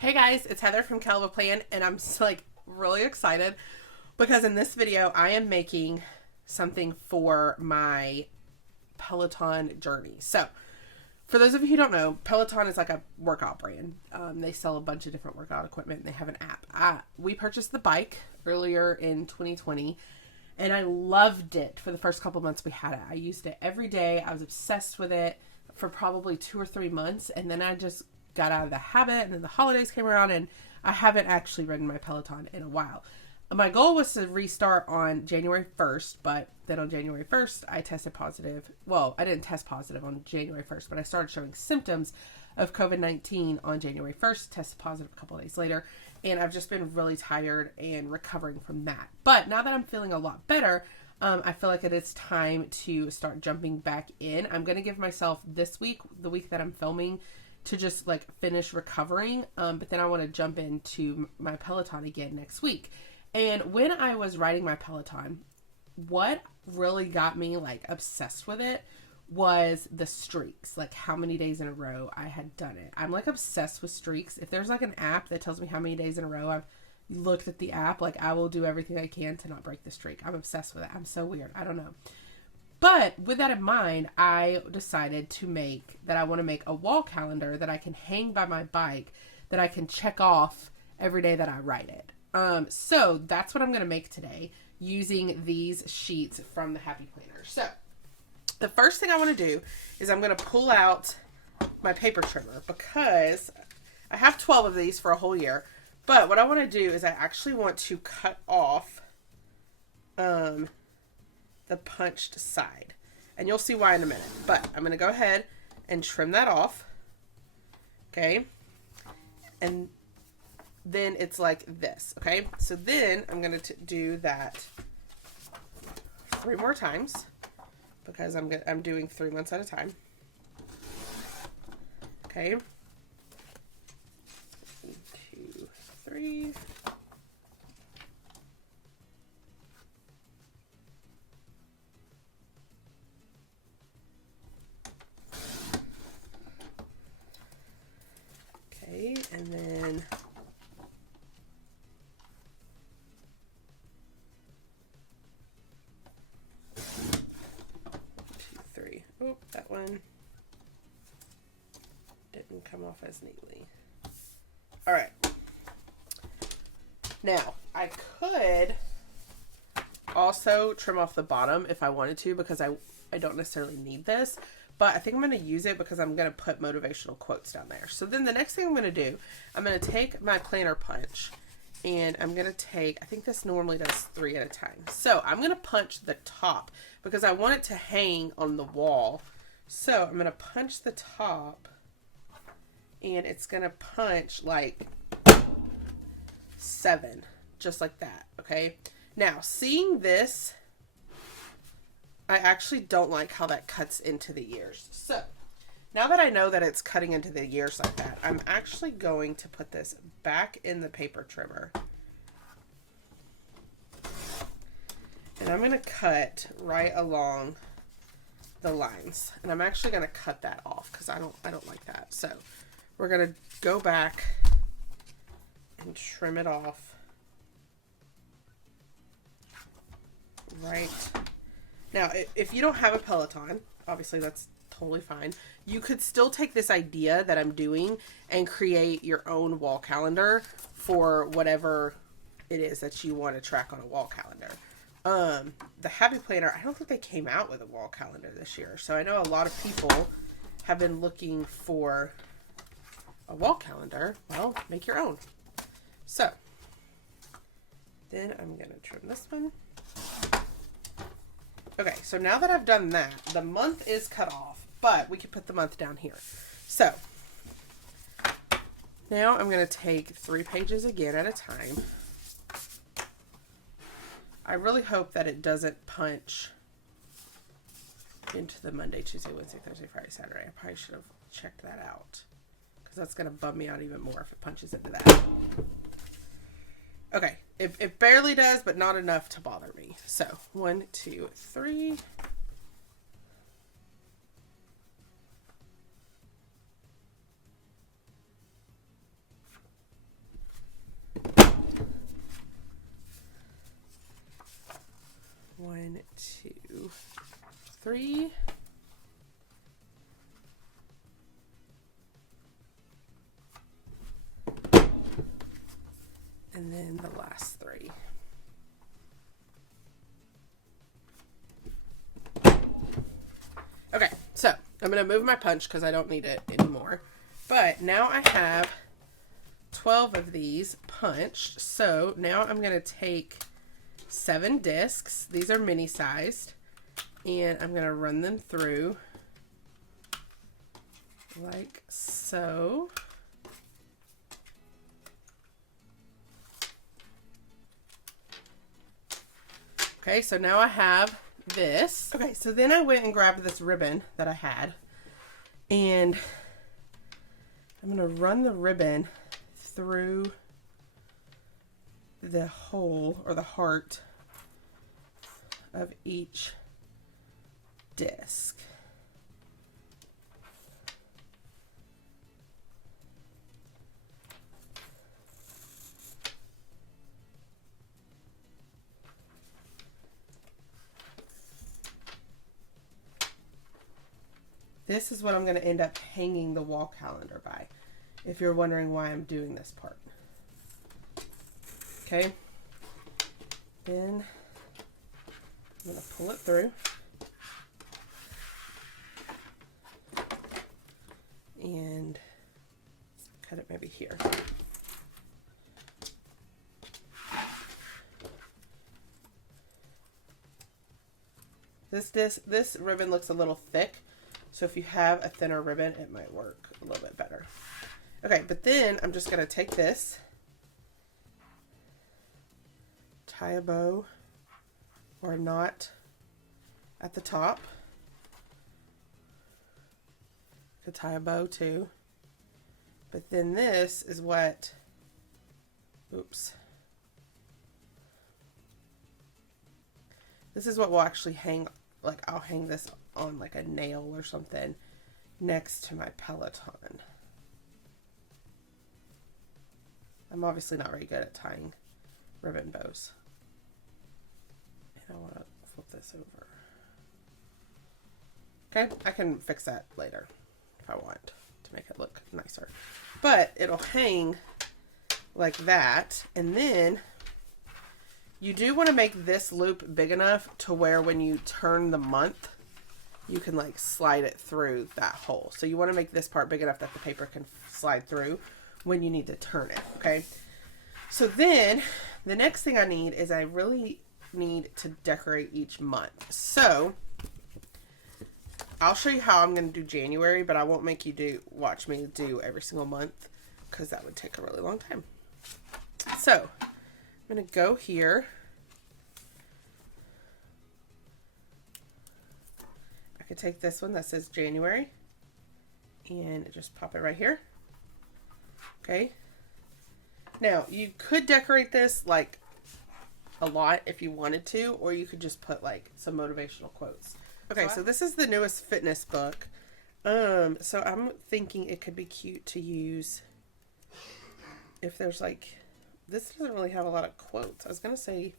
Hey guys, it's Heather from Kell Plan, and I'm like really excited because in this video I am making something for my Peloton journey. So, for those of you who don't know, Peloton is like a workout brand. They sell a bunch of different workout equipment, and they have an app. We purchased the bike earlier in 2020, and I loved it for the first couple months we had it. I used it every day. I was obsessed with it for probably 2 or 3 months, and then I just got out of the habit, and then the holidays came around, and I haven't actually ridden my Peloton in a while. My goal was to restart on January 1st, but then on January 1st, I tested positive. Well, I didn't test positive on January 1st, but I started showing symptoms of COVID-19 on January 1st, tested positive a couple of days later, and I've just been really tired and recovering from that. But now that I'm feeling a lot better, I feel like it is time to start jumping back in. I'm going to give myself this week, the week that I'm filming, to just like finish recovering, but then I want to jump into my Peloton again next week. And when I was riding my Peloton, what really got me like obsessed with it was the streaks, like how many days in a row I had done it. I'm like obsessed with streaks. If there's like an app that tells me how many days in a row I've looked at the app, like I will do everything I can to not break the streak. I'm obsessed with it. I'm so weird. I don't know. But with that in mind, I decided I want to make a wall calendar that I can hang by my bike that I can check off every day that I ride it. So that's what I'm going to make today using these sheets from the Happy Planner. So the first thing I want to do is I'm going to pull out my paper trimmer because I have 12 of these for a whole year. But what I want to do is I actually want to cut off the punched side, and you'll see why in a minute, but I'm going to go ahead and trim that off. Okay. And then it's like this. Okay. So then I'm going to do that 3 more times because I'm doing 3 months at a time. Okay. 1, 2, 3. And then 2, 3. Oh, that one didn't come off as neatly. All right. Now, I could also trim off the bottom if I wanted to because I don't necessarily need this. But I think I'm going to use it because I'm going to put motivational quotes down there. So then the next thing I'm going to do, I'm going to take my planner punch and I'm going to take, I think this normally does 3 at a time. So I'm going to punch the top because I want it to hang on the wall. So I'm going to punch the top and it's going to punch like 7, just like that. Okay. Now seeing this, I actually don't like how that cuts into the ears. So now that I know that it's cutting into the ears like that, I'm actually going to put this back in the paper trimmer. And I'm going to cut right along the lines. And I'm actually going to cut that off because I don't like that. So we're going to go back and trim it off right. Now, if you don't have a Peloton, obviously that's totally fine. You could still take this idea that I'm doing and create your own wall calendar for whatever it is that you want to track on a wall calendar. The Happy Planner, I don't think they came out with a wall calendar this year. So I know a lot of people have been looking for a wall calendar. Well, make your own. So then I'm going to trim this one. Okay, so now that I've done that, the month is cut off, but we can put the month down here. So now I'm going to take 3 pages again at a time. I really hope that it doesn't punch into the Monday, Tuesday, Wednesday, Thursday, Friday, Saturday. I probably should have checked that out because that's going to bum me out even more if it punches into that. Okay, it barely does, but not enough to bother me. So 1, 2, 3. 3. And then the last 3. Okay, so I'm going to move my punch because I don't need it anymore. But now I have 12 of these punched. So now I'm going to take 7 discs. These are mini sized. And I'm going to run them through like so. Okay, so now I have this. Okay, so then I went and grabbed this ribbon that I had. And I'm going to run the ribbon through the hole or the heart of each disc. This is what I'm going to end up hanging the wall calendar by, if you're wondering why I'm doing this part. Okay. Then I'm going to pull it through. And cut it maybe here. This ribbon looks a little thick. So if you have a thinner ribbon, it might work a little bit better. Okay, but then I'm just going to take this, tie a bow or a knot at the top. Could tie a bow too. But then this is what, oops. This is what will actually hang, like I'll hang this on like a nail or something next to my Peloton. I'm obviously not very good at tying ribbon bows. And I want to flip this over. Okay, I can fix that later if I want to make it look nicer. But it'll hang like that. And then you do want to make this loop big enough to where when you turn the month, you can like slide it through that hole. So you want to make this part big enough that the paper can slide through when you need to turn it, okay? So then the next thing I need is I really need to decorate each month. So I'll show you how I'm going to do January, but I won't make you watch me do every single month because that would take a really long time. So I'm going to go here. I could take this one that says January and just pop it right here. Okay. Now you could decorate this like a lot if you wanted to, or you could just put like some motivational quotes. Okay, so this is the newest fitness book. So I'm thinking it could be cute to use if there's like, this doesn't really have a lot of quotes. I was going to say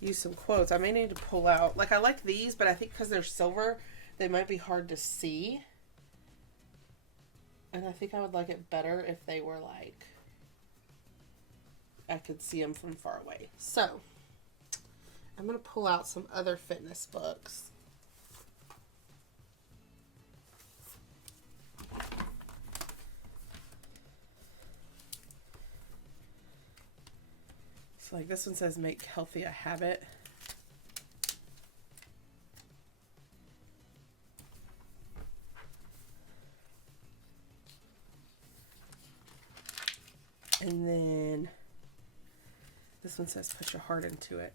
use some quotes. I may need to pull out, like I like these, but I think because they're silver, they might be hard to see. And I think I would like it better if they were like, I could see them from far away. So I'm going to pull out some other fitness books. So like this one says make healthy a habit. And then this one says put your heart into it.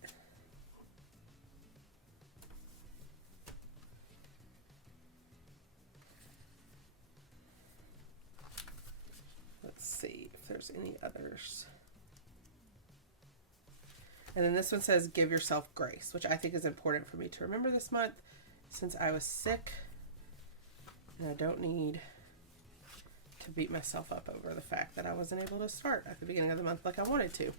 Let's see if there's any others. And then this one says give yourself grace, which I think is important for me to remember this month since I was sick. And I don't need to beat myself up over the fact that I wasn't able to start at the beginning of the month like I wanted to.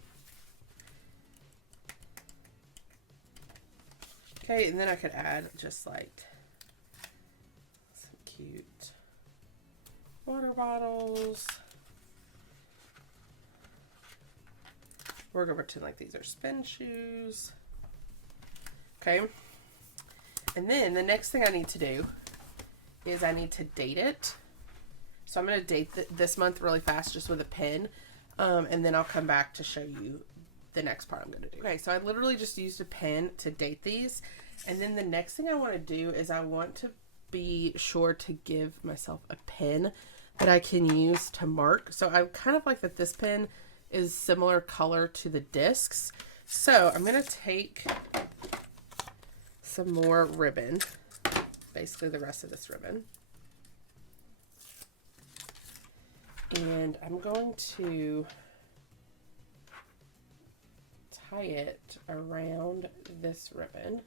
Okay, and then I could add just like cute water bottles. We're going to pretend like these are spin shoes. Okay. And then the next thing I need to do is I need to date it. So I'm going to date this month really fast just with a pen. And then I'll come back to show you the next part I'm going to do. Okay, so I literally just used a pen to date these. And then the next thing I want to do is I want to be sure to give myself a pen that I can use to mark. So I kind of like that this pen is similar color to the discs. So I'm going to take some more ribbon, basically the rest of this ribbon. And I'm going to tie it around this ribbon.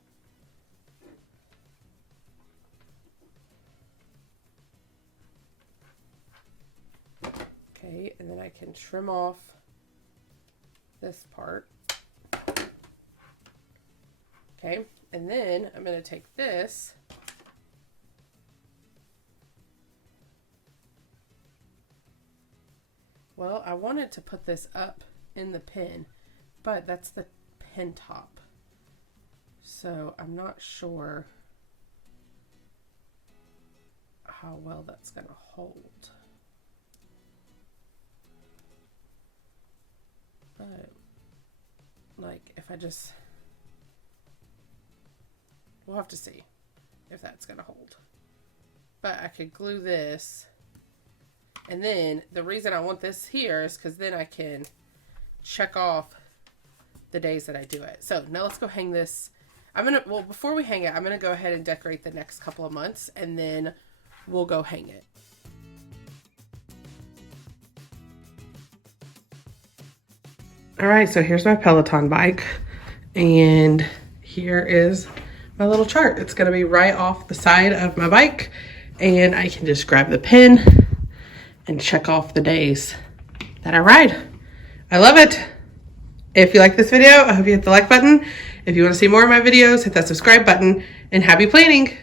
Okay, and then I can trim off this part. Okay, and then I'm going to take this Well, I wanted to put this up in the pen, but that's the pen top. So I'm not sure how well that's going to hold. But, like, if I just... We'll have to see if that's going to hold. But I could glue this. And then the reason I want this here is because then I can check off the days that I do it. So now let's go hang this. Well, before we hang it, I'm going to go ahead and decorate the next couple of months, and then we'll go hang it. All right, so here's my Peloton bike, and here is my little chart. It's going to be right off the side of my bike, and I can just grab the pen and check off the days that I ride. I love it. If you like this video, I hope you hit the like button. If you want to see more of my videos, hit that subscribe button, and happy planning.